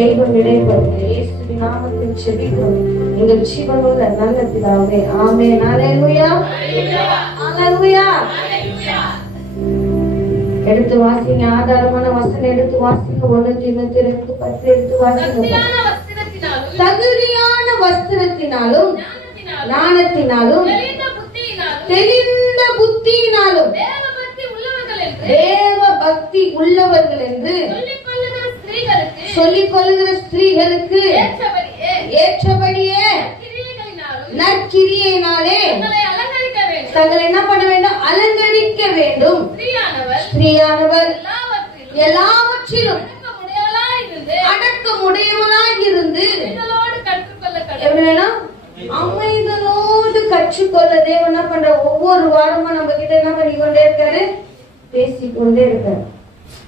தெய்வம் இடைப்படுங்க. இயேசுவின் நாமத்தில் ஜெபிக்கிறோம் எங்கள் ஜீவனுள்ள நல்ல பிதாவே, ஆமென். அல்லேலூயா, அல்லேலூயா. எடுத்து வாசிங்க, ஆதாரமான வசனம் எடுத்து வாசிங்க. 1 தீமோத்தேயு 2:10 எடுத்து வாசிங்க. தகுதியான வஸ்திரத்தினாலும் ஞானத்தினாலும் தெளிந்த புத்தியினாலும் தேவ பக்தி உள்ளவர்கள் என்று சொல்லிக் கொள்ளுகிற ஸ்திரீகளுக்கு ஏற்றபடியே நற்கிரியையினாலே தங்களை என்ன பண்ண வேண்டும்? அலங்கரிக்க வேண்டும். ஸ்திரீயானவர் எல்லாவற்றிலும் அடக்கமுடையவளாய் இருந்து அமைதலோடு கற்றுக்கொள்ள தேவன் என்ன பண்ற? ஒவ்வொரு வாரமும் நம்ம கிட்ட என்ன பண்ணிக்கொண்டே இருக்காரு? பேசிக்கொண்டே இருக்காரு.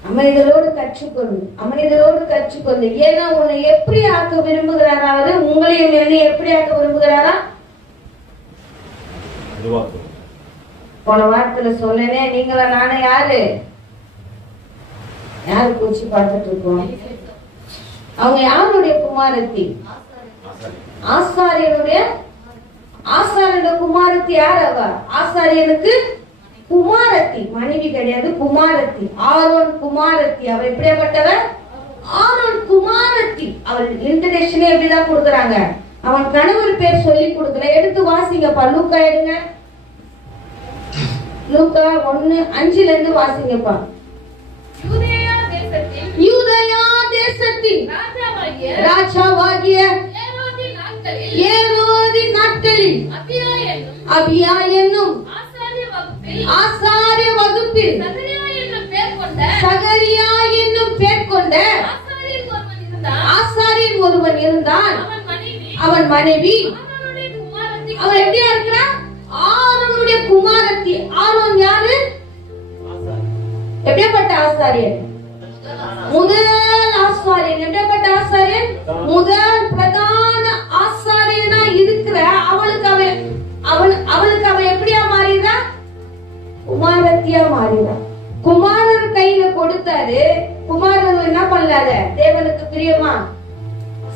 அமைதலோடு கற்றுக்கொள்ளு, அமைதலோடு கற்றுக்கொள்ளு. ஏன்னா உன்னை எப்படி ஆக்க விரும்புகிறாராவது உங்களையும் என்னை எப்படி ஆக்க விரும்புகிறாரா? போன வாரத்துல சொன்னேனே, நீங்களா நானே யாரு கூச்சி பார்த்துட்டு இருக்கோம். அவங்க யாருடைய குமாரத்தி? ஆசாரியனுடைய குமாரத்தி. யார் அவ? ஆசாரியனுக்கு குமாரத்தி, மனைவி கிடையாது, குமாரத்தி. ஆரோன் குமாரத்தி. அவ எப்படியாப்பட்டவர்? ஆரோன் குமாரத்தி. அவள் இன்டர்நேஷனே எப்படிதான் கொடுக்குறாங்க? அவன் கணவர் பேர் சொல்லி கொடுக்கல. எடுத்து வாசிங்கப்பா, லூக்கா எடுங்க. லூக்கா 1:5 இருந்து வாசிங்கப்பா. யூதேயா தேசத்தின் ராஜாவாகிய ஏரோதின் நாட்களில் அபியா என்னும் ஆசாரிய வகுப்பில் சகரியா என்னும் பேர் கொண்ட ஆசாரியன் ஒருவன் இருந்தான். அவன் மனைவி அவன் எப்படியா இருக்கிறான்? ஆரோனுடைய குமாரத்தி. ஆரோன் யாரு? எப்படியாப்பட்ட ஆசாரியன்? முதல் ஆசாரியன். எப்படியாப்பட்ட ஆசாரியன்? முதல் பிரதான ஆசாரியனா இருக்கிற அவளுக்கு அவ எப்படியா மாறிடுறா? குமாரத்தியா மாறிடுறா. குமாரர் கையில கொடுத்தாரு. குமாரர் என்ன பண்ணல? தேவனுக்கு பிரியமா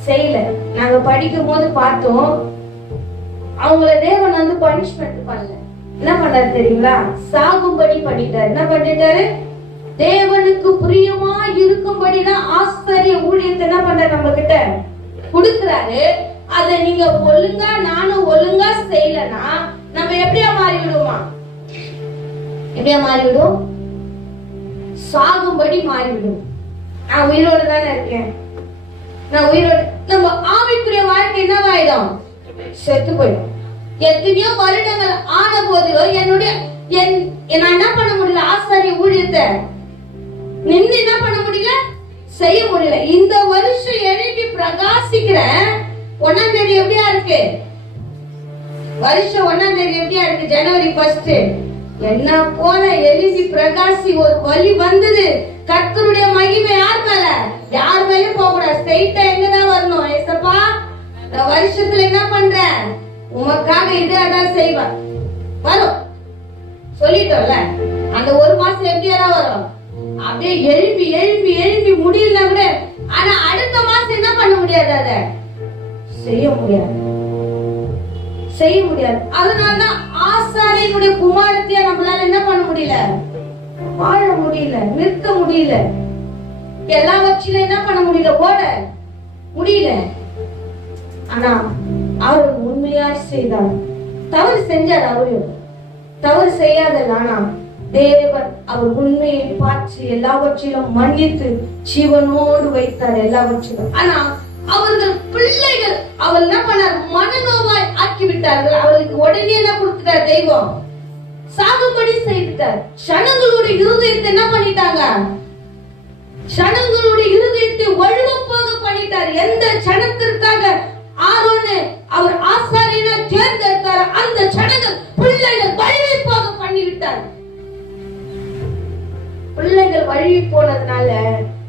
செய்யல. நாங்க படிக்கும் போது பார்த்தோம், அவங்கள தேவன் வந்து பனிஷ்மெண்ட் பண்ணல. என்ன பண்ணாரு தெரியுங்களா? சாகும்படி பண்ணிட்டாரு. என்ன பண்ணிட்டாரு? தேவனுக்கு பிரியமா இருக்கும்படிதான் ஆசாரிய ஊழியத்தை என்ன பண்ற நம்ம கிட்ட கொடுக்கிறாரு. அத நீங்க ஒழுங்கா நானும் ஒழுங்கா செய்யலன்னா நம்ம எப்படியா மாறிவிடுவோமா? எப்படியா மாறிவிடும்? சாகும்படி மாறிவிடும். நான் உயிரோடு தானே இருக்கேன். நான் உயிரோடு. நம்ம ஆவிக்குரிய வாழ்க்கை என்னவாயிடும்? செத்து போயிடும். எத்தனையோ வருடங்கள் ஆன போதிலும் நான் என்ன பண்ண முடியல? ஆசாரிய ஊழியத்தை நின்று என்ன பண்ண முடியல? செய்ய முடியல. இந்த வருஷம் எழுப்பி பிரகாசிக்கிற 1ஆம் தேதி எப்படியா இருக்கு? வருஷம் 1ஆம் தேதி எப்படியா இருக்கு? ஜனவரி 1 என்ன போல எழுப்பி பிரகாசி ஒரு வழி வந்தது. கர்த்தருடைய மகிமை யார் மேல? யார் மேலும் போக கூடாது. ஸ்ட்ரைட்டா எங்கதான் வரணும்? ஏசப்பா, நான் வருஷத்துல என்ன பண்றேன்? உமக்காக இதான் செய்வேன். வரும் சொல்லிட்டோம்ல. அந்த ஒரு மாசம் எப்படியா வரும்? அப்படியே எழுப்பி எழுப்பி எழுப்பி முடியல கூட. ஆனா அடுத்த மாசம் என்ன பண்ண முடியாது? அத செய்ய முடியாது, செய்ய முடியாது. அதனாலதான் ஆசாரியனுடைய குமாரத்தியா நம்மளால என்ன பண்ண முடியல? வாழ முடியல, நிற்க முடியல. எல்லாவற்றிலும் என்ன பண்ண முடியல? ஓட முடியல. ஆனா அவர் உண்மையா செய்தார். தவறு செஞ்சார். அவரு தவறு செய்யாதல்ல. ஆனா தேவன் அவர் உண்மையை பார்த்து எல்லாவற்றிலும் மன்னித்து ஜீவனோடு வைத்தார் எல்லாவற்றிலும். ஆனா அவர்கள் பிள்ளைகள் அவர் என்ன பண்ணார்? மனநோவாய் ஆக்கிவிட்டார்கள். அவர்களுக்கு உடனே என்ன கொடுத்துட்டார்? தெய்வம் சாகுபடி செய்துட்டார். ஜனங்களுடைய இருதயத்தை என்ன பண்ணிட்டாங்க? ஜனங்களுடைய இருதயத்தை வழுவப்போக பண்ணிட்டார். எந்த ஜனத்திற்காக ஆரோனை அவர் ஆசாரியனா தேர்ந்தெடுத்தார், அந்த ஜனங்கள் பிள்ளைகள் வழுவி போக பண்ணிவிட்டார். பிள்ளைகள் வழுவி போனதுனால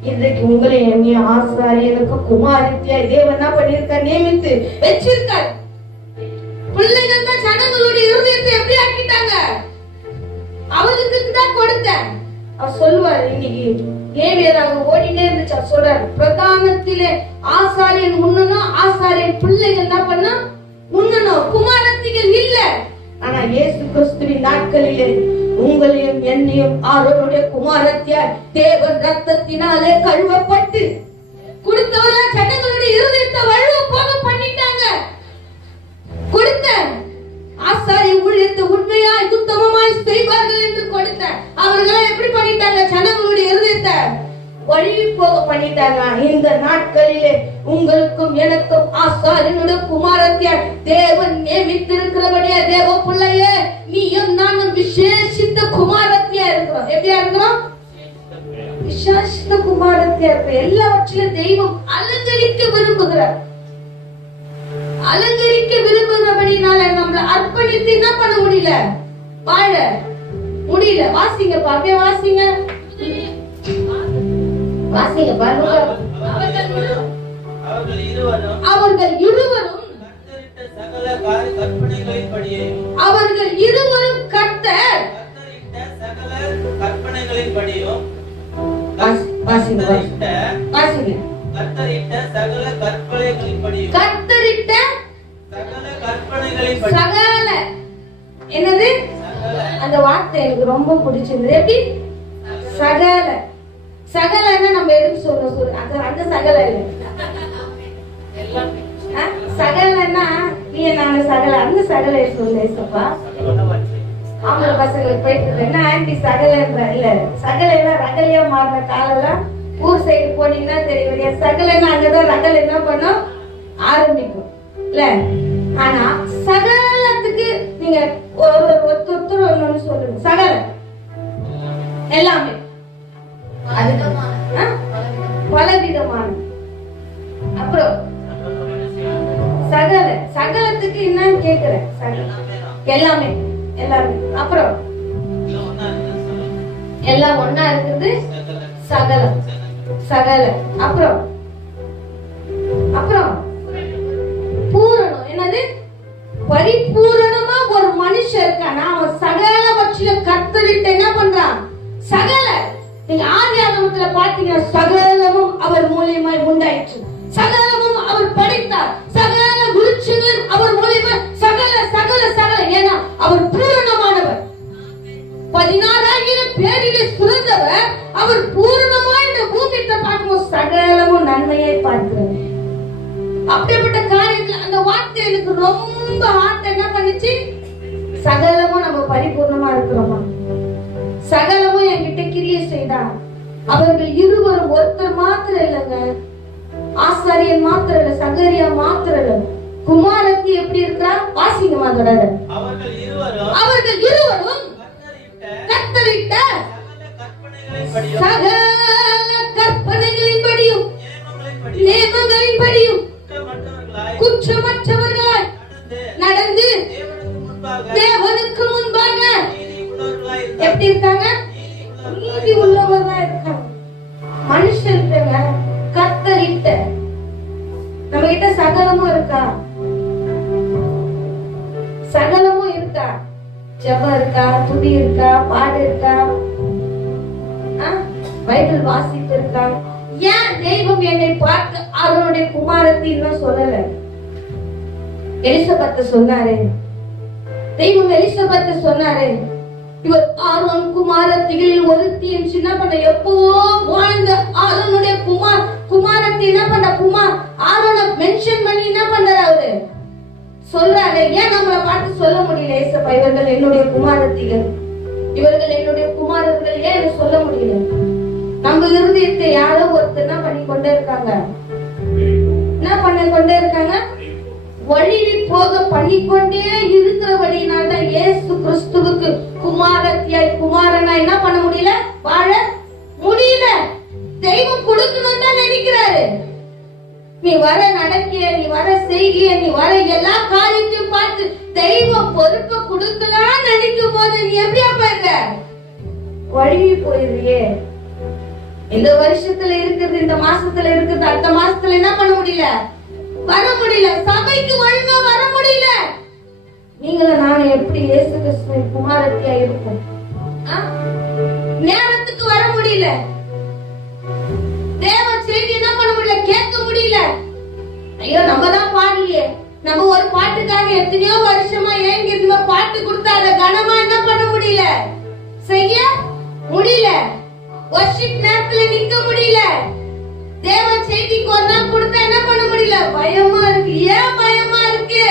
இன்றைக்கு உங்களை எண்ணி ஆசாரியனுக்கு குமாரத்தியா தேவன் என்ன பண்ணிருக்கார்? நியமித்து வச்சிருக்கார். பிள்ளைகள் தான் ஜனங்களுடைய இருதயத்தை எப்படி ஆக்கிட்டாங்க? அவருக்கு தான் கொடுத்த. அவர் சொல்லுவார், இன்னைக்கு லேவியராக ஓடினே இருந்துச்சா சொல்றாரு. பிரதானத்திலே ஆசாரியன் முன்னணும், ஆசாரியன் பிள்ளைகள் என்ன பண்ணா முன்னணும், குமாரத்திகள் இல்ல. ஆனா இயேசு கிறிஸ்துவின் நாட்களிலே உங்களையும் என்னையும் ஆரோனுடைய குமாரத்தியார் தேவன் ரத்தத்தினாலே கழுவப்பட்டு கொடுத்தவர ஜனங்களுடைய இருதயத்தை வழுவ போக பண்ணிட்டாங்க. கொடுத்த ஆசாரிய ஊழியத்தை உண்மையாய் உத்தமமாய் செய்வார்கள் என்று கொடுத்த அவர்களை எப்படி பண்ணிட்டாங்க? ஜனங்களுடைய இருதயத்தை வழுவி போக பண்ணிட்டாங்க. இந்த நாட்களிலே உங்களுக்கும் எனக்கும் ஆசாரியனுடைய குமாரத்தியார் தேவன் நியமித்திருக்கிறபடியா தேவ பிள்ளையே, நீயும் நானும் விசேஷித்த குமாரத்தியா இருக்கிறோம். எப்படியா இருக்கிறோம்? விசேஷித்த குமாரத்தியா இருக்கிறோம். எல்லாவற்றிலும் தெய்வம் அலங்கரிக்க விரும்புகிறார். அலங்கரிக்க விரும்புகிறபடினால நம்மள அர்ப்பணித்து என்ன பண்ண முடியல, வாழ முடியல. வாசிங்க பாப்பே, வாசிங்க வாசிங்க பாருங்க. அவர்கள் இருவரும் அவர்கள் இருவரும் கர்த்தர் சகல கற்பனைகளின்படியும் வாசிங்க வாசிங்க கர்த்தரிட்ட சகல கற்பனைகளின்படியும் கர்த்தரிட்ட சகல கற்பனைகளின்படி சகல என்னது அந்த வார்த்தை எனக்கு ரொம்ப பிடிச்சிருந்தது. எப்படி சகல சகலன்னா நம்ம எதுக்கு சொல்றோம்? அந்த சகல இல்ல, சகலன்னா நீ நான் சகல அந்த சகல சொல்லேசப்பா. ஆம்பளை பசங்களுக்கு போயிட்டு என்ன ஆண்டி சகலன்ற இல்ல, சகலன்னா ரகலையா மாறின காலெல்லாம் ஊர் சைடு போனீங்கன்னா தெரியும். சகலன்னா அங்கதான் ரகல் என்ன பண்ணும் ஆரம்பிக்கும் இல்ல. ஆனா சகலத்துக்கு நீங்க ஒருத்தர் ஒன்னு சொல்லுங்க. சகல எல்லாமே பலவிதமான. அப்புறம் சகல சகலத்துக்கு என்னன்னு கேக்குறேன். எல்லாமே எல்லாமே. அப்புறம் எல்லாம் ஒன்னா இருக்குது சகலம் சகல. அப்புறம் அப்புறம் பூரணம். என்னது? பரிபூரணமா ஒரு மனுஷன் இருக்கானா அவன் சகலவற்றிலும் கர்த்தரிட்ட என்ன பண்றான்? சகல. நீங்க ஆதியாகமத்துல பாத்தீங்கன்னா சகலமும் அவர் மூலியமாய் உண்டாயிற்று, சகலமும் அவர் படைத்தார், சகல விருட்சங்கள் அவர் மூலியமாய் சகல சகல சகல. ஏன்னா அவர் பூரணமானவர். 16,000 பேரிலே சிறந்தவர். அவர் பூரணமாய் இந்த பூமியை பார்க்கும்போது சகலமும் நன்மையை பார்க்கிறார். அப்படிப்பட்ட காரியத்துல அந்த வார்த்தை எனக்கு ரொம்ப ஹார்ட் என்ன பண்ணிச்சு? சகலமும் நம்ம பரிபூர்ணமா இருக்கிறோமா? சகலமும் என்கிட்ட கிரியை செய்தா. அவர்கள் இருவரும் ஒருத்தர் மாத்திரம் இல்லைங்க, ஆசாரியன் மாத்திரம் இல்ல, சகரியா மாத்திரம் இல்ல, குமாரத்தி எப்படி இருக்கா? வாசிங்க மகனார. அவர்கள் இருவரும் கர்த்தரிட்ட சகல கற்பனைகளின்படியும் நியமங்களின்படியும் குற்றமற்றவர்களாய் நடந்து தேவனுக்கு முன்பாக எப்படி இருக்காங்க? நீதி உள்ளவர்களா இருக்காங்க. மனுஷன் கர்த்தரிட்ட. நம்ம கிட்ட சகலமும் இருக்கா? சகலமும் இருக்கா? ஜெபம் இருக்கா? துதி இருக்கா? பாடு இருக்கா? பைபிள் வாசிப்பு இருக்கா? ஏன் தெய்வம் என்னை பார்த்து அவனுடைய குமாரத்தின்னு சொல்லல? எலிசபெத் சொன்னாரு, தெய்வம் எலிசபெத் சொன்னாரு, இவர் ஆரோன் குமாரத்திகளில் ஒருத்தி என்ன பண்ண எப்பவோ வாழ்ந்த ஆரோனுடைய குமாரத்தி என்ன பண்ண ஆரோனை மென்ஷன் பண்ணி என்ன பண்றாரு? அவரு சொல்றாரு. ஏன் நம்மளை பார்த்து சொல்ல முடியல? ஏசப்பா இவர்கள் என்னுடைய குமாரத்திகள், இவர்கள் என்னுடைய குமாரர்கள், ஏன் சொல்ல முடியல? நம்ம இருதயத்தை யாரோ ஒருத்தர் என்ன பண்ணி கொண்டே இருக்காங்க, என்ன பண்ண கொண்டே இருக்காங்க, வழிவி போக பண்ணிக்கொண்டே இருக்கிறபடினால்தான் இயேசு கிறிஸ்துவுக்கு குமாரத்தியாய் குமாரனா என்ன பண்ண முடியல, வாழ முடியல. தெய்வம் கொடுக்கணும் தான் நினைக்கிறாரு. நீ வர நடக்கிய, நீ வர செய்கிய, நீ வர எல்லா காரியத்தையும் பார்த்து தெய்வம் பொறுப்பை கொடுக்கலாம் நினைக்கும் போது நீ எப்படியா போயிருக்க? வழிவி போயிருவியே. இந்த வருஷத்துல இருக்குது, இந்த மாசத்துல இருக்குது, அடுத்த மாசத்துல என்ன பண்ண முடியல, வர முடியல. சபைக்கு ஒழுங்கா வர முடியல. நீங்களும் நானும் எப்படி இயேசு கிறிஸ்துவின் குமாரத்தியா இருக்கும்? நேரத்துக்கு வர முடியல. ஐயோ நம்ம தான் பாடலையே, நம்ம ஒரு பாட்டுக்காக எத்தனையோ வருஷமா ஏங்கி பாட்டு கொடுத்தா அதை கனமா என்ன பண்ண முடியல, செய்ய முடியல. வர்ஷிப் நேரத்துல நிக்க முடியல. தேவ செய்திக்கு ஒரு நாள் கொடுத்தா என்ன பண்ண முடியல, பயமா இருக்கு. ஏன் பயமா இருக்கு?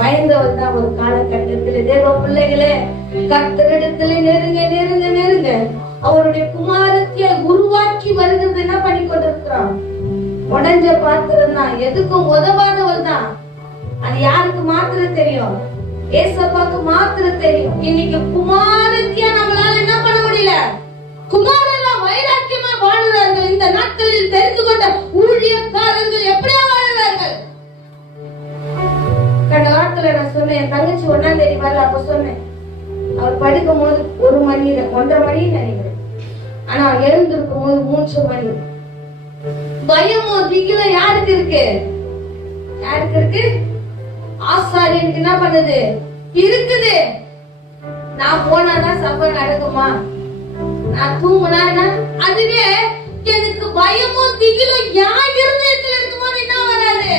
பயந்தவர் தான் ஒரு காலகட்டத்தில் தேவ பிள்ளைகளே கர்த்தரிடத்துல நெருங்க நெருங்க நெருங்க அவருடைய குமாரத்திய உருவாக்கி வருகிறது என்ன பண்ணி கொண்டிருக்கிறான். உடஞ்ச பாத்திரம் தான், எதுக்கும் உதவாதவள் தான். அது யாருக்கு மாத்திரம் தெரியும், ஏசப்பாக்கு மாத்திரம் தெரியும். இன்னைக்கு குமாரத்தியா நம்மளால என்ன பண்ண முடியல. குமாரெல்லாம் வைராக்கியமா வாழ்கிறார்கள். இந்த நாட்களில் தெரிந்து கொண்ட ஊழியக்காரர்கள் எப்படியா வாழ்கிறார்கள். கடந்த வாரத்துல நான் சொன்னேன், என் தங்கச்சி 1ஆம் தேதி வரல. அப்ப சொன்னேன், அவர் படிக்கும் போது 1 மணி 1:30 மணி நினைக்கிறேன். ஆனா எழுந்திருக்கும் போது 3 மணி. பயமோ திகிலோ யாருக்கு இருக்கு? யாருக்கு இருக்கு? ஆசாரியனுக்கு என்ன பண்ணுது இருக்குது. நான் போனாதான் சபை நடக்குமா, நான் தூங்கினா அதுவே எனக்கு பயமோ திகிலோ யார் இருதயத்துல இருக்குமோ என்ன வராது.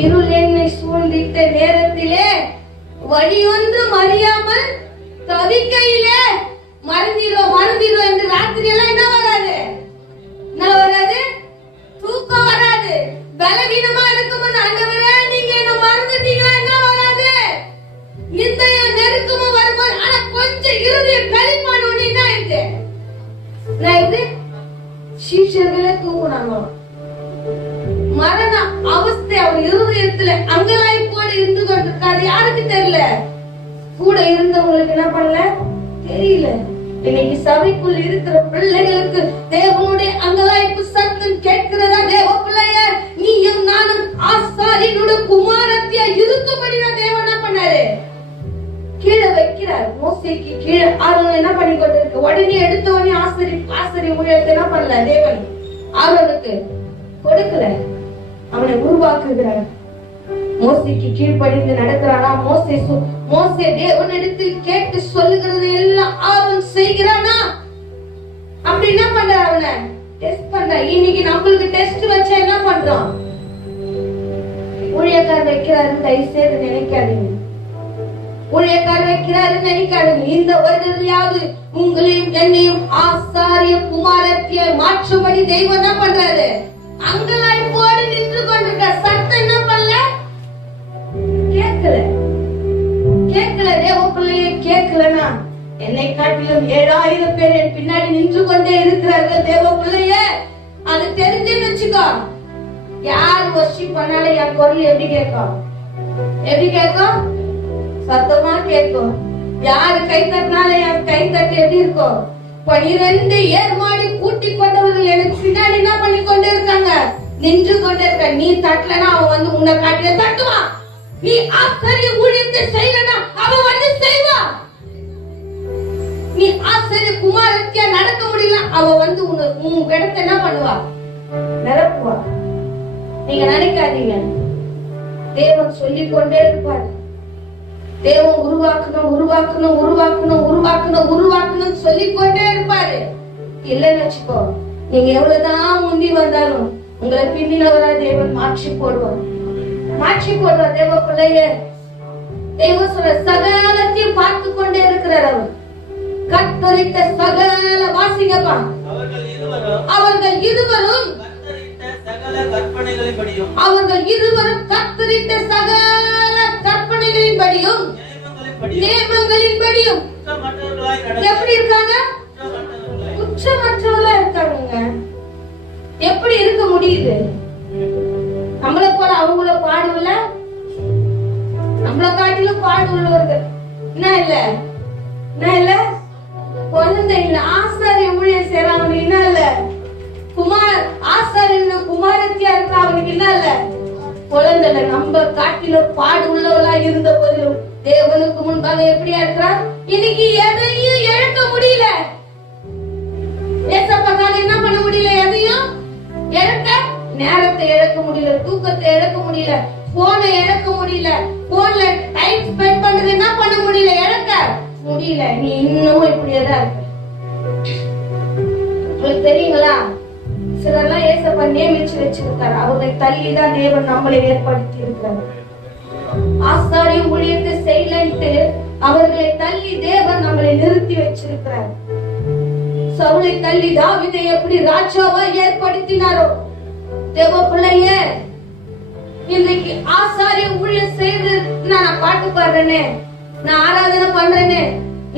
இருள் என்னை சூழ்ந்திட்ட நேரத்திலே வழி ஒன்றும் அறியாமல் தவிக்கையிலே மறந்திரும் மறந்திரும் என்று ராத்திரி எல்லாம் என்ன வராது, என்ன வராது, தூக்கம் வராது. பலவீனமா இருக்கும்போது ஆண்டவரே நீங்க என்ன மறந்துட்டீங்களா என்ன வராது. நிந்தைய நெருக்கமும் வரும்போது ஆனா கொஞ்சம் இருதய கழிப்பான ஒண்ணு என்ன ஆயிடுது. சீஷர்களே தூங்குனாங்க. மரண அவஸ்தை அவர் இருதயத்துல அங்கலாய்ப்போடு இருந்து கொண்டிருக்காது. யாருக்கு தெரியல, கூட இருந்தவங்களுக்கு என்ன பண்ணல தெரியல. இன்னைக்கு சபைக்குள் இருக்கிற பிள்ளைகளுக்கு தேவனுடைய அங்கலாய்ப்பு சத்தம் கேட்கிறதா? தேவ பிள்ளைய நீயும் நானும் ஆசாரியனுடைய குமாரத்தியா இருக்கும்படிதான் தேவன் என்ன பண்ணாரு, கீழே வைக்கிறார். மோசேக்கு கீழே ஆரோன் என்ன பண்ணி கொண்டிருக்கு. உடனே எடுத்தவனே ஆசிரிய ஊழியத்தை என்ன பண்ணல தேவன் ஆரோனுக்கு கொடுக்கல, அவனை உருவாக்குகிறார். மோசேக்கு கீழ்ப்படிந்து நடக்கிறானா? மோசே தேவனிடத்தில் கேட்டு சொல்லுகிறது எல்லாம் ஆரோன் செய்கிறானா? அப்படி என்ன பண்ற, அவனை டெஸ்ட் பண்ற. இன்னைக்கு நம்மளுக்கு டெஸ்ட் வச்சா என்ன பண்றோம், ஊழியக்காரர் வைக்கிறாரு தயவு செய்து நினைக்காதீங்க. ஊழியக்காரர் வைக்கிறாரு நினைக்காதீங்க. இந்த வருடத்திலாவது உங்களையும் என்னையும் ஆசாரிய குமாரத்திய மாற்றும்படி தெய்வம் என்ன பண்றாரு, அங்கலாய்ப்போடு நின்று கொண்டிருக்க. சத்தம் என்ன பண்ணல, கேட்கல கேட்கல. தேவ பிள்ளையை கேட்கலனா என்னை காட்டிலும் 7000 பேர் என் பின்னாடி நின்று கொண்டே இருக்கிறார்கள். தேவ பிள்ளைய அது தெரிஞ்சுன்னு வச்சுக்கோ. யார் வர்ஷிப் பண்ணாலும் என் குரல் எப்படி கேட்கும், எப்படி கேட்கும், சத்தமா கேட்கும். யாரு கை தட்டினாலும் என் கை தட்டு எப்படி இருக்கும். 12 ஏர்மாடி கூட்டி கொண்டவர்கள் எனக்கு பின்னாடி என்ன பண்ணி கொண்டே இருக்காங்க, நின்று கொண்டே இருக்க. நீ தட்டலனா அவன் வந்து உன்னை காட்டில தட்டுவான். நீ ஆசாரிய ஊழியத்தை செய்யலனா அவன் வந்து செய்வான். நீ ஆசாரிய குமாரத்தியா நடக்க முடியல அவன் வந்து உன் இடத்தை என்ன பண்ணுவா, நிரப்புவா. நீங்க நினைக்காதீங்க, தேவன் சொல்லிக் கொண்டே இருப்பார். தேவன் உருவாக்கணும் உருவாக்கணும் உருவாக்கணும் உருவாக்கணும் உருவாக்கணும் சொல்லிக் கொண்டே இருப்பாரு. இல்லன்னு வச்சுக்கோ, நீங்க எவ்வளவுதான் முந்தி வந்தாலும் உங்களை பின்னினவரா தேவன் மாற்றி போடுவார், மாற்றி போடுவார். தேவ பிள்ளைய தேவ சொல்ற சகலத்தையும் பார்த்து கொண்டே இருக்கிறார். அவர் கத்தரித்த சகல வாசிங்கப்பா, அவர்கள் இருவரும் அவர்கள் இருவரும் கத்தரித்த சகல கற்பனைகளின்படியும் நியமங்களின்படியும் எப்படி இருக்காங்க, குற்றமற்றவர்களா இருக்காங்க. எப்படி இருக்க முடியுது? நம்மளை போல அவங்கள பாடுல, நம்மளை காட்டிலும் பாடு உள்ளவர்கள். என்ன இல்ல குழந்தை இல்ல, ஆசாரிய ஊழியர் செய்யறவங்க என்ன இல்ல, ஆசாரிய குமாரத்தியா இருக்க அவனுக்கு என்ன இல்ல, குழந்தை. நம்ம காட்டிலும் பாடு உள்ளவளா இருந்த போதிலும் தேவனுக்கு முன்பாக எப்படியா இருக்கிறார். இன்னைக்கு எதையும் இழக்க முடியல. ஏசப்பாக்காக என்ன பண்ண முடியல, எதையும் இழக்க, நேரத்தை இழக்க முடியல, தூக்கத்தை இழக்க முடியல, போனை இழக்க முடியல, போன்ல டைம் ஸ்பெண்ட் பண்றது என்ன பண்ண முடியல, இழக்க முடியல. நீ இன்னமும் இப்படியேதான் இருக்க. உங்களுக்கு தெரியுங்களா, சிலர்லாம் ஏசப்பா நியமிச்சு வச்சிருக்காரு. அவர்களை தள்ளிதான் தேவன் நம்மளை ஏற்படுத்தி இருக்கிறார். ஆசாரிய ஊழியத்தை செய்யலன்ட்டு அவர்களை தள்ளி தேவன் நம்மளை நிறுத்தி வச்சிருக்கிறார். சவுலை தள்ளி தாவீதை எப்படி ராஜாவா ஏற்படுத்தினாரோ, தேவ பிள்ளைய இன்றைக்கு ஆசாரிய ஊழியம் செய்து நான் பாட்டு பாடுறேனே, நான் ஆராதனை பண்றேனே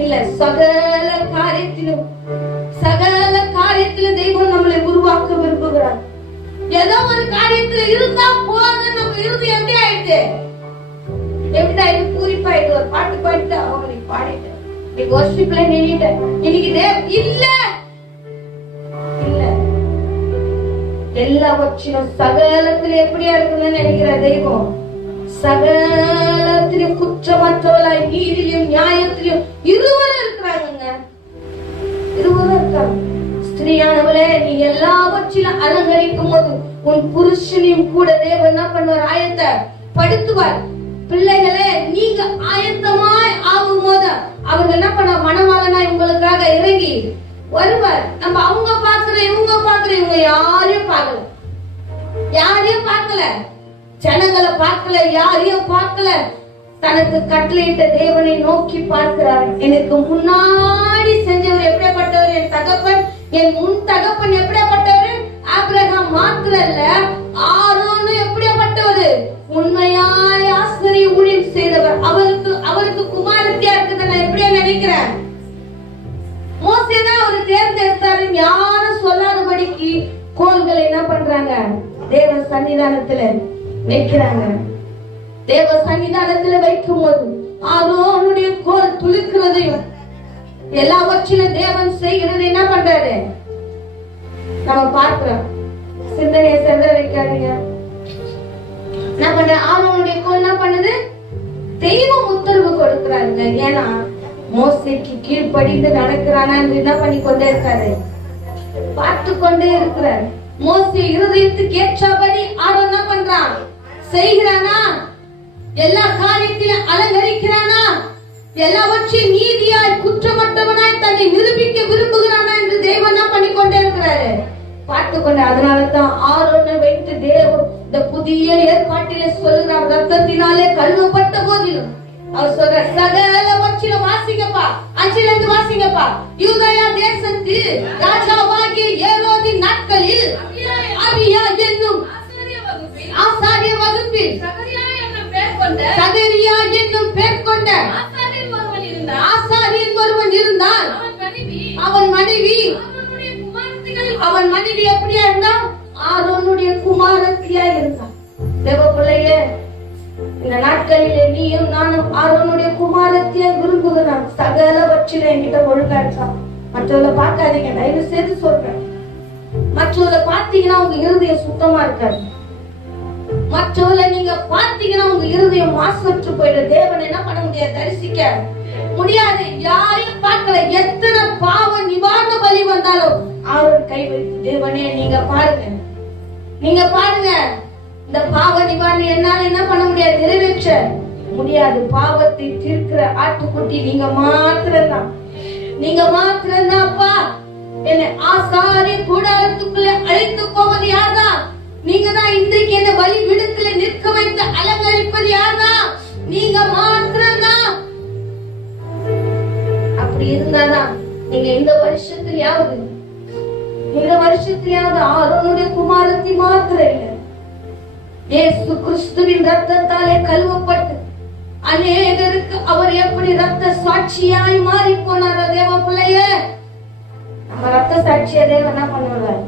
இல்ல, சகல காரியத்திலும் தெய்வம் நம்மளை உருவாக்க விரும்புகிறார். ஏதோ ஒரு காரியத்துல இருந்தா போதும், நம்ம இறுதி எப்படி ஆயிடுது, எப்படி ஆயிடுது, பூரிப்பாயிட்டு ஒரு பாட்டு பாடிட்டு அவங்களுக்கு பாடிட்டு இன்னைக்கு வர்ஷிப்ல நின்னுட்டு இன்னைக்கு இல்ல இல்ல எல்லாவற்றிலும் சகலத்துல எப்படியா இருக்குன்னு நினைக்கிற தெய்வம் சகலத்திலும் குற்றமற்றவளாய் நீதியிலும் நியாயத்திலும் இருவரும் இருக்கிறாங்க. இருவரும் இருக்காங்க. ஸ்திரீயானவளே, நீ எல்லாவற்றிலும் அலங்கரிக்கும் போது உன் புருஷனையும் கூட தேவன் என்ன பண்ணுவார், ஆயத்தை படுத்துவார். பிள்ளைகளே, நீங்க ஆயத்தமாய் ஆகும் போது அவங்க என்ன பண்ண மனமாலனா உங்களுக்காக இறங்கி வருவார். நம்ம அவங்க பாக்குற இவங்க யாரையும் பார்க்கல, ஜனங்களை பார்க்கல, யாரையும் பார்க்கல. தனக்கு கட்டளையிட்ட தேவனை நோக்கி பார்க்கிறார். எனக்கு முன்னாடி செஞ்சவர் எப்படிப்பட்டவர், என் தகப்பன், என் முன் தகப்பன் எப்படிப்பட்டவர், ஆபிரகாம் மாத்திரல்ல ஆரோன் எப்படிப்பட்டவர், உண்மையாய் ஆசிரிய ஊழியம் செய்தவர். அவருக்கு குமாரத்தியா இருக்குது. நான் எப்படியா நினைக்கிறேன், மோசேதான் அவர் தேர்ந்தெடுத்தாரு. யாரும் சொல்லாதபடிக்கு கோல்களை என்ன பண்றாங்க, தேவ சன்னிதானத்துல வைக்கிறாங்க. தேவ சன்னிதானத்துல வைக்கும் போது ஆரோனுடைய கோல் துளிக்கிறதையும் எல்லாவற்றிலும் தேவன் செய்கிறது என்ன பண்றாரு நம்ம பார்க்கிறோம். சிந்தனையை சென்ற வைக்காதீங்க. என்ன பண்ற, ஆரோனுடைய கோல் என்ன பண்ணுது, தெய்வம் உத்தரவு கொடுக்கிறாங்க. ஏன்னா மோசேக்கு கீழ்ப்படிந்து நடக்கிறானா என்ன பண்ணி கொண்டே இருக்காரு, பார்த்து கொண்டே இருக்கிறார். மோசே இருதயத்துக்கு ஏற்றபடி ஆரோன் என்ன பண்றான், செய்கிறானா, எல்லா காரியத்திலும் அலங்கரிக்கிறானா, எல்லாவற்றையும் நீதியாய் குற்றமற்றவனாய் தன்னை நிரூபிக்க விரும்புகிறானா என்று தேவன் என்ன பண்ணி கொண்டே இருக்கிறாரு, பார்த்து கொண்டு. அதனாலதான் ஆரோனை வைத்து தேவன் இந்த புதிய ஏற்பாட்டிலே சொல்கிறார், ரத்தத்தினாலே கழுவப்பட்ட போதிலும் அவர் சொல்ற சகலவற்றிலும் வாசிங்கப்பா, 5ல இருந்து வாசிங்கப்பா. யூதயா தேசத்து ராஜாவாகிய ஏரோதின் நாட்களில் அபியா என்னும் ஆசாரிய வகுப்பில் சகரியா என்னும் பேர் கொண்ட ஆசாரியன் ஒருவன் இருந்தான். அவன் மனைவி எப்படியா இருந்தா, ஆரோனுடைய குமாரத்தியா இருந்தான். தேவ பிள்ளையே, இந்த நாட்களிலே நீயும் நானும் ஆரோனுடைய குமாரத்தியா விரும்புகிறான். சகலவற்றில என்கிட்ட ஒழுங்கா இருக்கான். மற்றவர்களை பார்க்காதீங்க, தயவு செய்து சொல்றேன். மற்றவர்களை பார்த்தீங்கன்னா உங்க இருதயம் சுத்தமா இருக்காது. மற்றவர்களை நீங்க பார்த்தீங்கன்னா உங்க இருதயம் மாசற்று போயிடு. தேவன் என்ன பண்ண முடியாது, தரிசிக்க முடியாது. யாரையும் பார்க்கல, எத்தனை பாவ நிவாரண பலி வந்தாலும் அவர் கை வைத்து தேவனே நீங்க பாருங்க, இந்த பாவ நிவாரணம் என்னால என்ன பண்ண முடியாது, நிறைவேற்ற முடியாது. பாவத்தை தீர்க்கிற ஆட்டுக்குட்டி நீங்க மாத்திரம்தான். அப்பா, என்னை ஆசாரிய கூடாரத்துக்குள்ள அழைத்து போவது யார்தான்? நீங்க தான். இன்றைக்கு என்ன பலி விடுக்கல நிற்க வைத்து அலங்கரிப்பது யார்தான்? நீங்க மாத்திரம்தான். அப்படி இருந்தாதான் நீங்க இந்த வருஷத்திலேயாவது ஆரோனுடைய குமாரத்தி மாத்திரம் இல்லை, இயேசு கிறிஸ்துவின் ரத்தத்தாலே கழுவப்பட்டு அநேகருக்கு அவர் எப்படி ரத்த சாட்சியாய் மாறி போனாரோ. தேவ பிள்ளைய, நம்ம ரத்த சாட்சிய தேவன் என்ன பண்ணுவார்,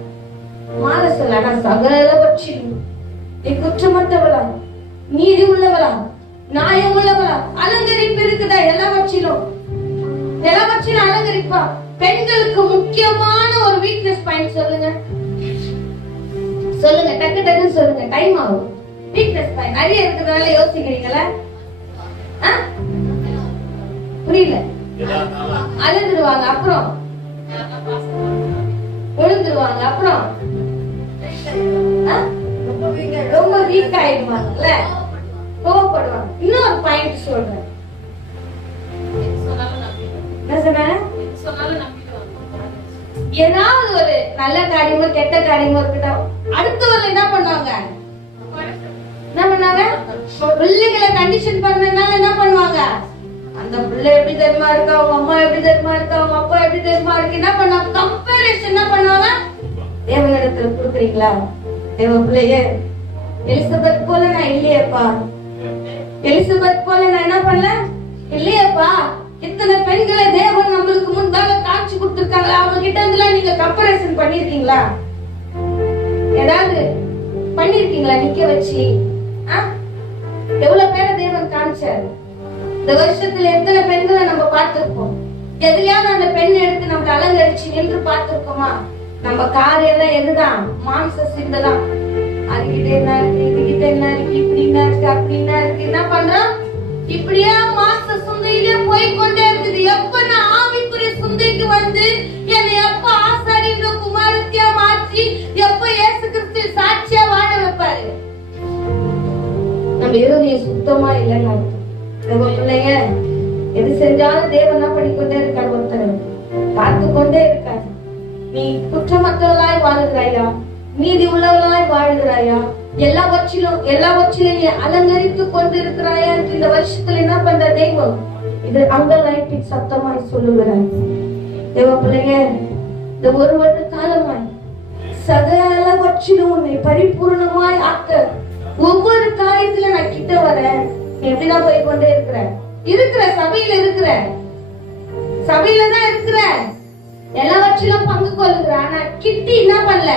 மாற சொல்ல. ஆனா சகலவற்றிலும் நீ குற்றமற்றவளா, நீதி உள்ளவளா, நியாயம் உள்ளவளா, அலங்கரிப்பு இருக்குதா, எல்லாவற்றிலும் அலங்கரிப்பா. பெண்களுக்கு முக்கியமான ஒரு வீக்னஸ் பாயிண்ட் சொல்லுங்க, டக்கு சொல்லுங்க, டைம் ஆகும். வீக்னஸ் பாயிண்ட் நிறைய இருக்கிறதுனால யோசிக்கிறீங்களா? புரியல? அழுதுருவாங்க, அப்புறம் விழுந்துருவாங்க, அப்புறம் ரொம்ப வீக் ஆயிடுவாங்கல்ல, கோவப்படுவாங்க. இன்னொரு பாயிண்ட் சொல்றேன். என்ன சொன்ன? ஏதாவது ஒரு நல்ல காரியமோ கெட்ட காரியமோ இருக்கட்டும், அடுத்தவர்கள் என்ன பண்ணுவாங்க? என்ன பண்ணாங்க? பிள்ளைகளை கண்டிஷன் பண்ணதுனால என்ன பண்ணுவாங்க? அந்த பிள்ளை எப்படி தெரியுமா இருக்கா, அவங்க அம்மா எப்படி தெரியுமா இருக்கா, அவங்க அப்பா எப்படி தெரியுமா இருக்கு, என்ன பண்ணுவாங்க? கம்பேரிசன் என்ன பண்ணுவாங்க? தேவனிடத்துல கொடுக்குறீங்களா? தேவ பிள்ளையே, எலிசபெத் போல நான் இல்லையப்பா, எலிசபெத் போல நான் என்ன பண்ணல இல்லையப்பா. இத்தனை பெண்களை தேவன் நம்மளுக்கு முன்பாக காட்சி கொடுத்திருக்காங்களா? அவங்க கிட்ட இருந்துலாம் நீங்க கம்பேரிசன் பண்ணிருக்கீங்களா? ஏதாவது பண்ணிருக்கீங்களா? நிக்க வச்சு எவ்வளவு பேரை தேவன் காமிச்சாரு? இந்த வருஷத்துல எத்தனை பெண்களை நம்ம பார்த்திருப்போம்? எதையாவது அந்த பெண் எடுத்து நம்ம அலங்கரிச்சு நின்று பார்த்திருக்கோமா? நம்ம காரியெல்லாம் எதுதான்? மாம்ச சிந்தைதான். அதுகிட்ட என்ன இருக்கு, இதுகிட்ட என்ன இருக்கு, இப்படி என்ன இருக்கு, அப்படின்னா இருக்கு. என்ன பண்றோம்? இப்படியே மாம்ச சுந்தையிலே போய்கொண்டே இருக்குது. எப்ப நான் ஆவிக்குரிய சுந்தைக்கு வந்து என்னை எப்ப ஆசாரின்ற குமாரத்தியா மாற்றி எப்ப இயேசு கிறிஸ்து சாட்சியா வாழ வைப்பாரு? நம்ம இருதயம் சுத்தமா இல்லைன்னு பிள்ளைங்க. எது செஞ்சாலும் தேவன் என்ன பண்ணிக்கொண்டே இருக்காரு, ஒருத்தர் பார்த்து கொண்டே இருக்காரு. நீ குற்றமற்றவளாய் வாழுகிறாயா, நீதி உள்ளவளாய் வாழ்கிறாயா, எல்லாவற்றிலும் நீ அலங்கரித்து கொண்டு இருக்கிறாயா? இந்த வருஷத்துல என்ன பண்ற தெய்வம்? இது அங்கலாய்ப்பி சத்தமாய் சொல்லுகிறாய். தேவ பிள்ளைங்க, இந்த ஒரு வருட காலமாய் சகலவற்றிலும் உன்னை பரிபூர்ணமாய் ஆக்க ஒவ்வொரு காரியத்துல நான் கிட்ட வரேன். நீ எப்படிதான் போய் கொண்டே இருக்கிற சபையில தான் இருக்கிற, எல்லாவற்றிலும் பங்கு கொள்ளுகிற. ஆனா கிட்டி என்ன பண்ணல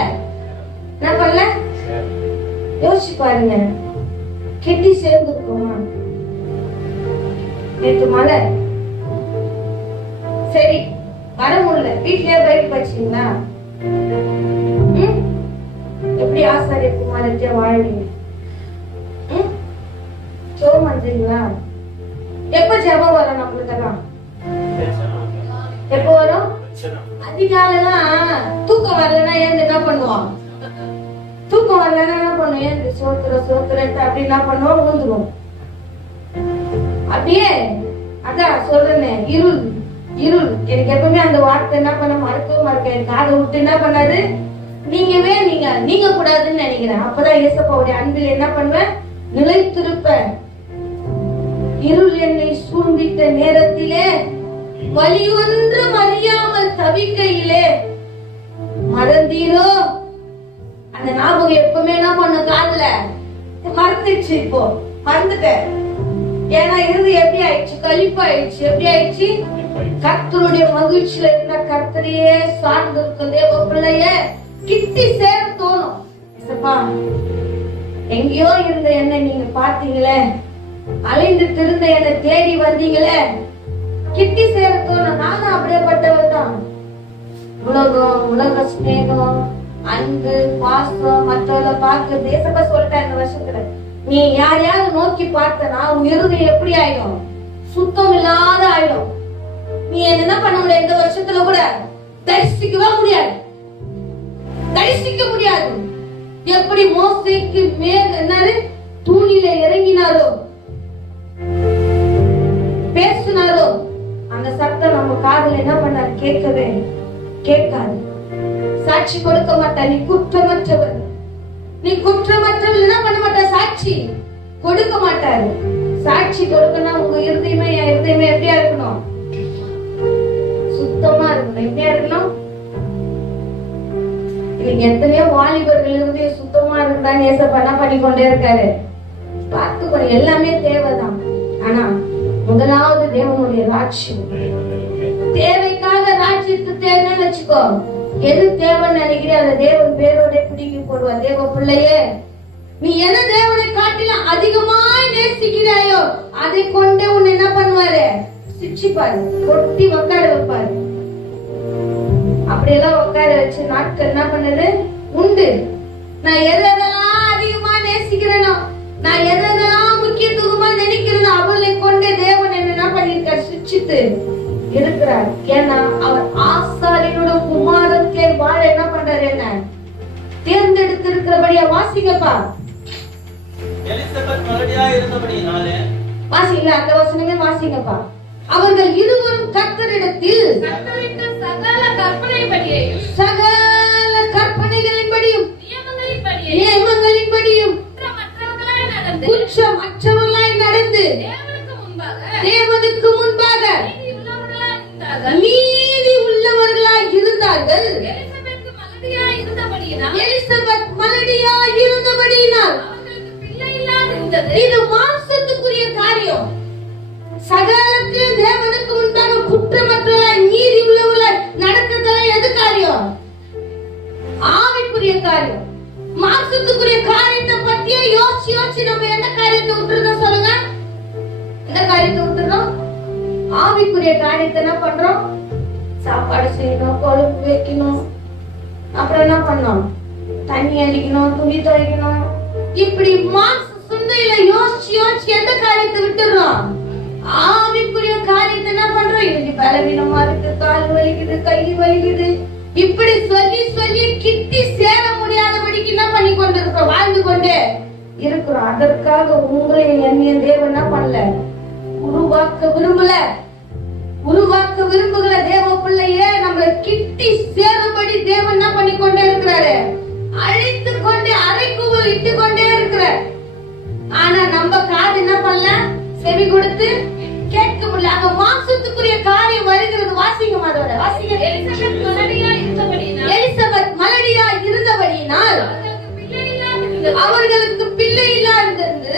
யோசிச்சு பாருங்க. கிட்டி சேர்ந்துருக்கோமா? நேற்று மழை, சரி வர முடியல, வீட்லயே பைக் வச்சீங்களா? எப்படி ஆசாரிய குமாரத்தியா வாழ்வீங்க? சோம் பண்றீங்களா? எப்ப ஜெபம் வரும் நம்மளுக்கெல்லாம்? எப்ப வரும்? அதிகாலைலாம் தூக்கம் வரலன்னா ஏன் என்ன பண்ணுவோம்? தூக்கம் வரலன்னா என்ன பண்ணுவோம்? ஏன் சோத்துற அப்படி என்ன பண்ணுவோம்? விழுந்துருவோம். அப்படியே அதான் சொல்றேன், இருள். எனக்கு எப்பவுமே அந்த வார்த்தை என்ன பண்ண மறக்க காதை விட்டு என்ன பண்ணாது, நீங்க கூடாதுன்னு நினைக்கிறேன். அப்பதான் இயேசுவுடைய அன்பில் என்ன பண்ணுவேன்? நிலைத்திருப்ப. இருள் என்னை சூழ்ந்திட்ட நேரத்திலே, வழி ஒன்றும் அறியாமல் தவிக்கையிலே மறந்தீரோ? அந்த ஞாபகம் எப்பவுமே என்ன பண்ண காதுல மறந்துச்சு. இப்போ மறந்துட்டேன். ஏன்னா இறுதி எப்படி ஆயிடுச்சு? கழிப்பாயிடுச்சு. எப்படி ஆயிடுச்சு? கர்த்தருடைய மகிழ்ச்சியில இருந்த கர்த்தரையே சார்ந்து இருக்க தேவ பிள்ளைய கிட்டி சேர தோணும். எங்கேயோ இருந்த என்ன நீங்க பாத்தீங்களே, அலைந்து திருந்த என்ன தேடி வந்தீங்களே, கிட்டி சேர தோணும். நானும் அப்படியேப்பட்டவர் தான். உலக ஸ்நேகம், அன்பு, பாசம், மற்றவர்களை பார்க்க தேசப்ப சொல்லிட்டேன். இந்த வருஷத்துல நீ யாரையாவது நோக்கி பார்த்தனா உன் இருதயம் எப்படி ஆயிடும்? சுத்தம் இல்லாத ஆயிடும். நீ என்ன பண்ண முடியாது? இந்த வருஷத்துல கூட தரிசிக்கவே முடியாது, தரிசிக்க முடியாது. எப்படி மோசேக்கு என்னது தூணில இறங்கினாரோ, பேசினாரோ, அந்த சத்தம் நம்ம காதுல என்ன பண்ணாரு? கேட்கவே கேட்காது. சாட்சி கொடுக்க மாட்டார். நீ குற்றமற்றவர், என்ன பண்ண மாட்டார்? சாட்சி கொடுக்க மாட்டாரு. சாட்சி கொடுக்கணும் உங்க இருதயமே எப்படியா இருக்கணும்? சுத்தமா இருக்கணும். எப்படியா இருக்கணும்? நீங்க எத்தனையோ வாலிபர்கள் இருந்து சுத்தமா இருக்குதான்னு ஏசப்பா என்ன பண்ணிக்கொண்டே இருக்காரு. பார்த்துக்கணும். எல்லாமே தேவைதான். ஆனா முதலாவது தேவனுடைய ராஜ்யம். தேவைக்காக ராஜ்யத்தை தேவைன்னு வச்சுக்கோ. எது தேவைன்னு நினைக்கிறேன் அந்த தேவன் பேரோட பிடிக்கி போடுவார். தேவ பிள்ளையே, நீ எதை தேவனை காட்டிலும் அதிகமாய் நேசிக்கிறாயோ அதை கொண்டே உன்னை என்ன பண்ணுவாரு? சிக்ஷிப்பாரு, கொட்டி உட்கார வைப்பாரு. அப்படியெல்லாம் உட்கார வச்சு நாட்கள் என்ன பண்ணது உண்டு. நான் எதெல்லாம் அதிகமா நேசிக்கிறேனோ, நான் எதெல்லாம் முக்கியத்துவமா நினைக்கிறேனோ அவளை கொண்டே தேவன் என்ன பண்ணிருக்காரு? சிக்ஷித்து இருக்கிறார். ஏன்னா அவர் ஆசாரியனோட குமாரத்தை வாழ என்ன பண்றாரு? என்ன தேர்ந்தெடுத்து இருக்கிறபடியா? வாசிங்கப்பா. எலிசபெத் மலடியாய் இருந்தபடியினாலே வாசிங்களா? அந்த வசனமே வாசிங்கப்பா. அவர்கள் இருவரும் கர்த்தரிடத்தில் கர்த்தரின் சகல கற்பனைப்படியையும் சகல கட்டளைகளின்படியும் நியமங்களின்படியும் குற்றமற்றவர்களாய் நடந்து தேவனுக்கு முன்பாக நீதி உள்ளவர்களாய் இருந்தார்கள். எலிசபெத் மலடியாய் இருந்தபடியினால் இது மாம்சத்துக்குரிய காரியம். சகலத்தில் தேவனுக்கு முன்பாக குற்றமற்றவர்களாய் நீதி உள்ளவர்களாய் நடக்கிறதெல்லாம் எது காரியம்? ஆவிக்குரிய காரியம். மாம்சத்துக்குரிய காரியத்தை பத்தியே யோசிச்சு நம்ம என்ன காரியத்தை விட்டுறோம் சொல்லுங்க? என்ன காரியத்தை விட்டுறோம்? ஆவிக்குரிய காரியத்தை என்ன பண்றோம்? சாப்பாடு செய்யணும், குழம்பு வைக்கணும், அப்புறம் என்ன பண்ணணும்? தண்ணி அடிக்கணும், துணி துவைக்கணும். இப்படி மாம்ச சிந்தையில யோசிச்சு எந்த காரியத்தை விட்டுறோம்? ஆவிக்குரிய காரியத்தை என்ன பண்றோம்? இன்னைக்கு பலவீனமா இருக்கு, கால் வலிக்குது, கை வலிக்குது, இப்படி சொல்லி கிட்டி சேர முடியாதபடிக்கு என்ன பண்ணி கொண்டு இருக்கிறோம்? வாழ்ந்து கொண்டே இருக்கிறோம். அதற்காக உங்களை என்னைய தேவன் என்ன பண்ணல? உருவாக்க விரும்புகிற தேவ பிள்ளையே நம்ம கிட்டி சேரும்படி தேவன் என்ன பண்ணி கொண்டே இருக்கிறாரு? அழைத்து கொண்டே அரைக்குள் இட்டு கொண்டே இருக்கிறார். ஆனா நம்ம காது என்ன பண்ணல? செவி கொடுத்து கேட்க முடியல. அங்க மாம்சத்துக்குரிய காரியம் வருகிறது. வாசிங்க அதோட வாசிங்க. எலிசபெத் மலடியா இருந்தபடியினால் அவர்களுக்கு பிள்ளை இல்லாதிருந்து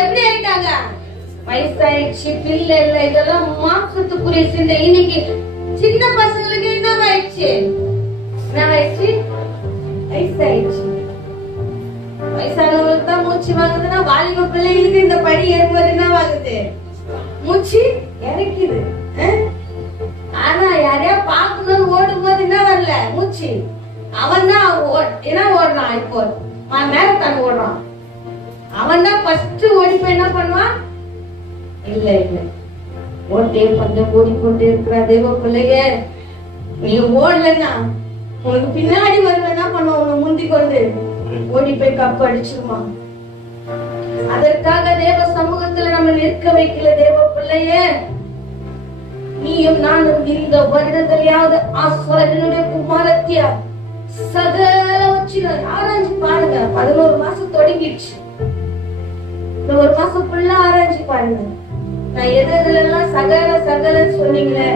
எப்படி ஆயிட்டாங்க? வயசாயிடுச்சு, பிள்ளை இல்ல. இதெல்லாம் மாம்சத்துக்குரிய சிந்தை. இன்னைக்கு சின்ன பசங்களுக்கு என்ன ஆயிடுச்சு? வயசாயிடுச்சு. வயசானவங்களுக்கு தான் மூச்சு வாங்குதுன்னா வாலிப பிள்ளைங்களுக்கு இந்த படி ஏறுவது என்ன ஆகுது? மூச்சு இறக்குது. ஆனா யாரையா பாக்கணும்னு ஓடும் போது என்ன வரல? மூச்சு. அவன் தான் என்ன ஓடுறான்? இப்போ மேரத்தான் ஓடுறான். அவன் தான் ஃபர்ஸ்ட் ஓடி போய் என்ன பண்ணுவான்? இல்ல ஓட்டே கொஞ்சம் ஓடிக்கொண்டே இருக்கிற தேவ பிள்ளைய, நீ ஓடலன்னா உனக்கு பின்னாடி வந்து என்ன பண்ணுவான்? உன்னை முந்தி கொண்டு ஓடி போய் கப்பு அடிச்சிருமா. அதற்காக தேவ சமூகத்துல நம்ம நிற்க வைக்கல தேவ பிள்ளைய. நீயும் நானும் இந்த வருடத்திலேயாவது ஆசாரியனுடைய குமாரத்தியா சகல வச்சு ஆராய்ச்சி பாருங்க. 11 மாசம் தொடங்கிடுச்சு. இந்த 1 மாசம் ஃபுல்லா ஆராய்ச்சி பாருங்க. நான் எதுலாம் சகல சொன்னீங்களே,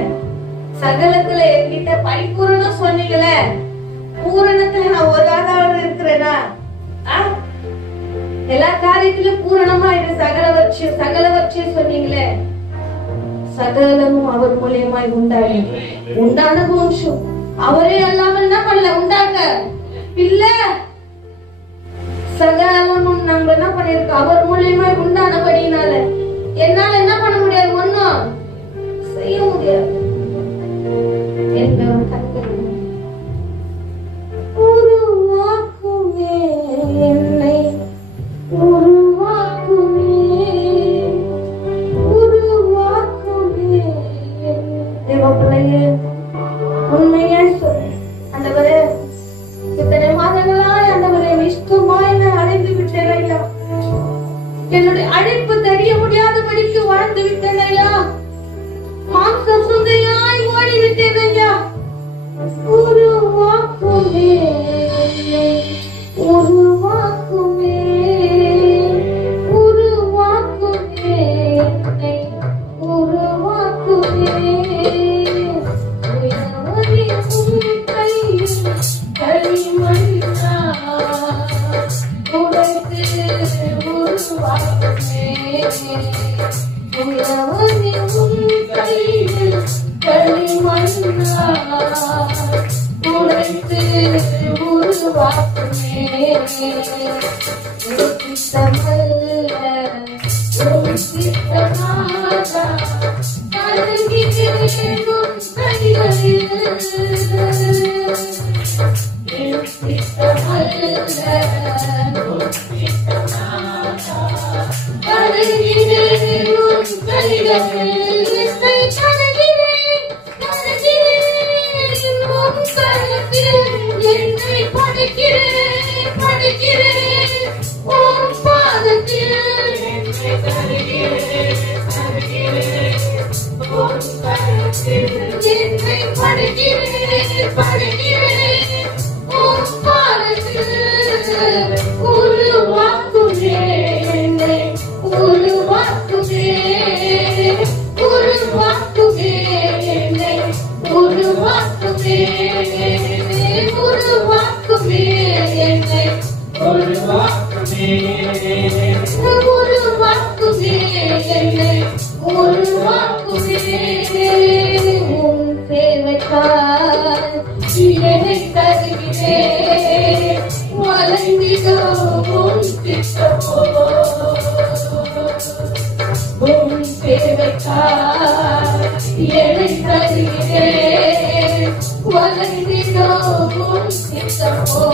சகலத்துல என்கிட்ட பரிபூரணம் சொன்னீங்களே, பூரணத்துல நான் ஒரு ஆளாவது இருக்கிறேனா? எல்லா காரியத்திலும் பூரணமா இது சகலவற்றை சொன்னீங்களே. சகலமும் அவர் மூலியமாய் உண்டானது வம்சம். அவரே அல்லாமல் என்ன பண்ணல? உண்டாங்க இல்ல. சகலமும் நாங்க என்ன பண்ணிருக்கோம்? அவர் மூலியமாய் உண்டானபடினால என்னால என்ன பண்ண முடியாது? ஒண்ணும் செய்ய முடியாது. என்ன உருவாக்குமே, என்னை உருவாக்குமே, உருவாக்குமே. தேவ பிள்ளையே, உண்மையே சொல்லு. ஆண்டவரே, இத்தனை மாதங்களாய் ஆண்டவரே இஷ்டமாய் நான் அடைந்து விட்டேன் ஐயா. என்னுடைய அழைப்பு தெரிய முடியாதபடிக்கு வாழ்ந்து விட்டேன் ஐயா. மாம்ச சுந்தையாய் ஓடிவிட்டேன் ஐயா. உருவாக்குமே, உருவாக்குமே, உருவாக்குமே, உருவாக்குமே. Padre, என்னை தருகிறேன் வளைந்திடும் சித்தமோ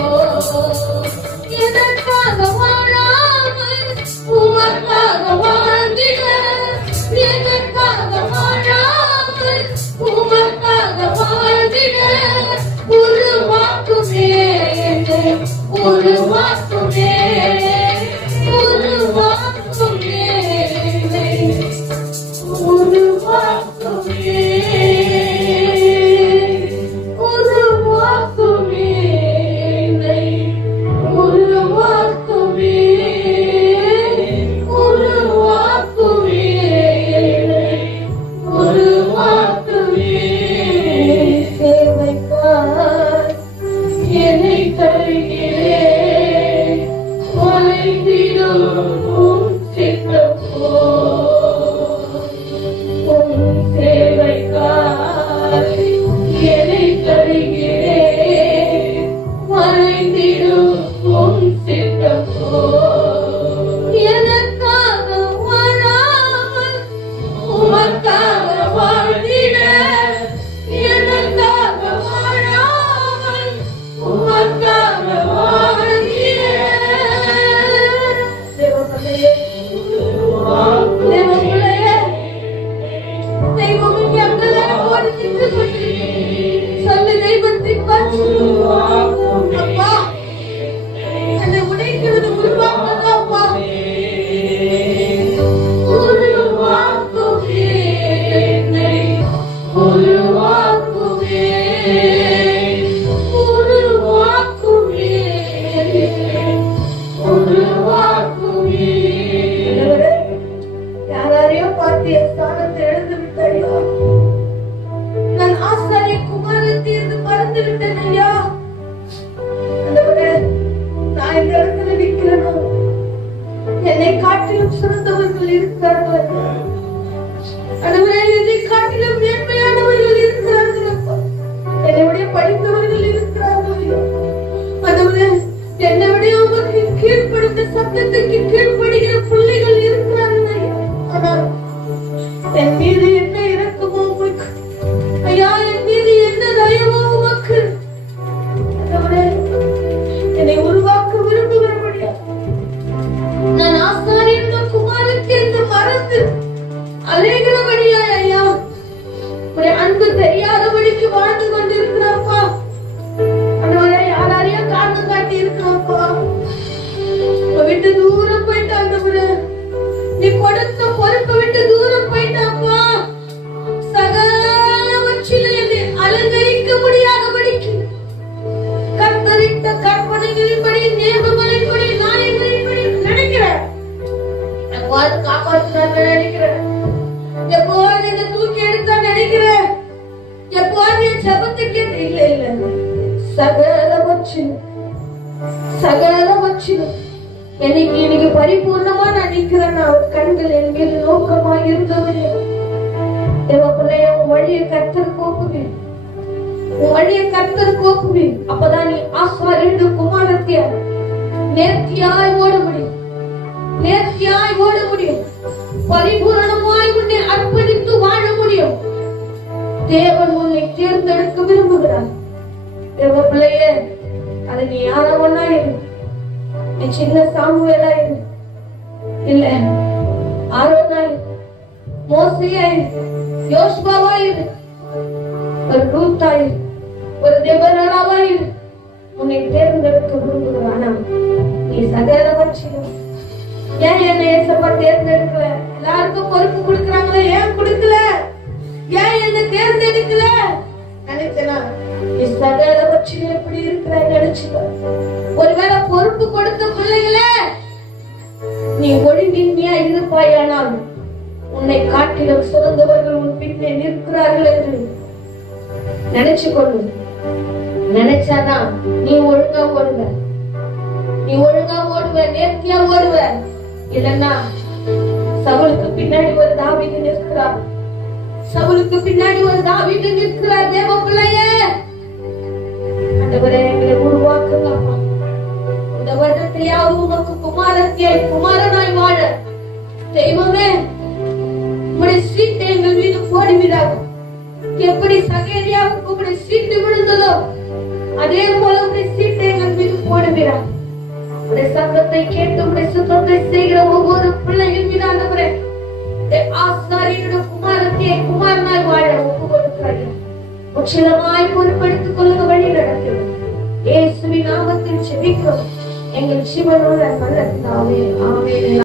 எனக்காக வாழாமல் உமக்காக வாழ்ந்திட எனக்காக வாழாமல் உமக்காக வாழ்ந்திட உருவாக்குமே உருவாக்குமே உருவாக்குமே உருவாக்குமே உருவாக்குமே உருவாக்குமே உருவாக்குமே உருவாக்குமே சேவைக்காய் என்னை தருகிறேன் வளைந்திடும் சித்தமோ சேவைக்காய் என்னை தருகிறேன் வளைந்திடும் சித்தமோ எனக்காக வாழாமல் உமக்காக வாழ்ந்திட எனக்காக வாழாமல் உமக்காக வாழ்ந்திட தெய்வம் எங்களால் ஓடி நின்று சொல்ல தெய்வத்தின் அப்பா என்னை உடைக்கிறது உருவாக்குதா அப்பா உருவாக்குவே உருவாக்குவே உருவாக்குவே உருவாக்குவே யாரையோ பார்த்து என் ஸ்தானத்தை எழுந்து விட்டாயா நான் ஆசாரிய குமாரத்தை இருந்து மறந்து விட்டேன் ஐயா நான் இந்த இடத்துல நிற்கிறேனோ என்னை காட்டிலும் சிறந்தவர்கள் இருக்கிறார்கள் என்னை காட்டிலும் மேன்மையானவர்கள் இருக்கிறார்கள் என்னை விட படித்தவர்கள் இருக்கிறார்கள் என்னை விட உமக்கு கீழ்ப்படுத்த சத்தத்துக்கு கீழ்ப்படுகிற பிள்ளைகள் இருக்கிறார்கள் ஆனால் என் மீது என்ன இறக்கமோ உமக்கு ஐயா என் மீது என்ன தயவோ உமக்கு என்னை உருவாக்க விரும்புகிறபடியா நான் ஆசாரியன் குமாரத்தை என்று மறந்து அலைகிறபடியா ஐயா ஒரு அன்பு தெரியாதபடிக்கு வாழ்ந்து கொண்டிருக்கிறாப்பா யாரையா காரணம் காட்டி இருக்கிறாப்பா விட்டு தூரம் போயிட்டாங்க நீ கொடுத்த பொறுப்பை விட்டு தூரம் போயிட்டாப்பா சகலவற்றிலும் என்னை அலங்கரிக்க முடியாதபடிக்கு கர்த்தரிட்ட கற்பனைகளின்படி நியமங்களின்படி நியாயங்களின்படி நினைக்கிறேன் காப்பாற்ற நினைக்கிறேன் எப்போ என்னை தூக்கி எடுத்தா நினைக்கிறேன் எப்போ என் ஜபத்துக்கு இல்ல இல்ல சகலவற்றிலும் இன்னைக்கு பரிபூர்ணமா நான் நிக்கிறேன் கண்கள் என் மீது நோக்கமா இருந்தவரே பிள்ளைய உன் வழியை கர்த்தர் கோப்புவேன் உன் வழியை கர்த்தர் கோப்புவேன் அப்பதான் நீ ஆசாரியன் குமாரத்திய நேர்த்தியாய் ஓட முடியும் நேர்த்தியாய் ஓட முடியும் பரிபூரணமாய் உன்னை அர்ப்பணித்து வாழ முடியும் தேவன் உன்னை தேர்ந்தெடுக்க விரும்புகிறார் தேவ பிள்ளையே அது நீ யாரவனா இரு நீ சின்ன சாமுவேலா இரு இல்ல ஆரோனா இரு மோசையா இரு யோசுவாவா இரு ஒரு ரூத்தா இரு ஒரு தெபோராவா இரு உன்னை தேர்ந்தெடுக்க விரும்புகிறானா நீ சகலவற்றிலும் ஏன் என்னை ஏசப்பா தேர்ந்தெடுக்கல எல்லாருக்கும் பொறுப்பு கொடுக்கறாங்களே ஏன் கொடுக்கல ஏன் என்ன தேர்ந்தெடுக்கல நினைச்சனா நீ சகலவற்றிலும் எப்படி இருக்கிற நினைச்சுக்க ஒருவேளை பொறுப்பு கொடுத்த பிள்ளைகளே நீ ஒழுங்கின்மையா இருப்பாயானால் உன்னை காட்டிலும் சிறந்தவர்கள் உன் பின்னே நிற்கிறார்கள் என்று நினைச்சு கொள்ளு நினைச்சாதான் நீ ஒழுங்கா ஓடுவ நேர்த்தியா ஓடுவ இல்லன்னா சவுலுக்கு பின்னாடி ஒரு தாவீது நிற்கிறார் தேவ பிள்ளையே ஆண்டவரே எங்களை உருவாக்குங்க இந்த வருடத்திலேயாவது உமக்கு குமாரனாய் வாழ தெய்வமே சீட்டை எங்கள் மீது போடுவீராக. எப்படி சகேரியாவுக்கு உங்களுடைய சீட்டு விழுந்ததோ அதே போல உங்களுடைய சீட்டை எங்கள் மீது போடுவீராக. உடைய சத்தத்தை கேட்டு உடைய சுத்தத்தை செய்கிற ஒவ்வொரு பிள்ளைகள் மீது ஆண்டவரே ஆசாரியனுடைய குமாரனாய் வாழ ஒப்பு கொடுக்கிறார்கள். முற்றிலுமாய் பொறுப்படுத்திக் கொள்ளுங்க, வழி நடக்கிறது. இயேசுவின் நாமத்தில் ஜெபிக்கிறோம் எங்கள் ஜீவனுள்ள நல்ல பிதாவே, ஆமென்.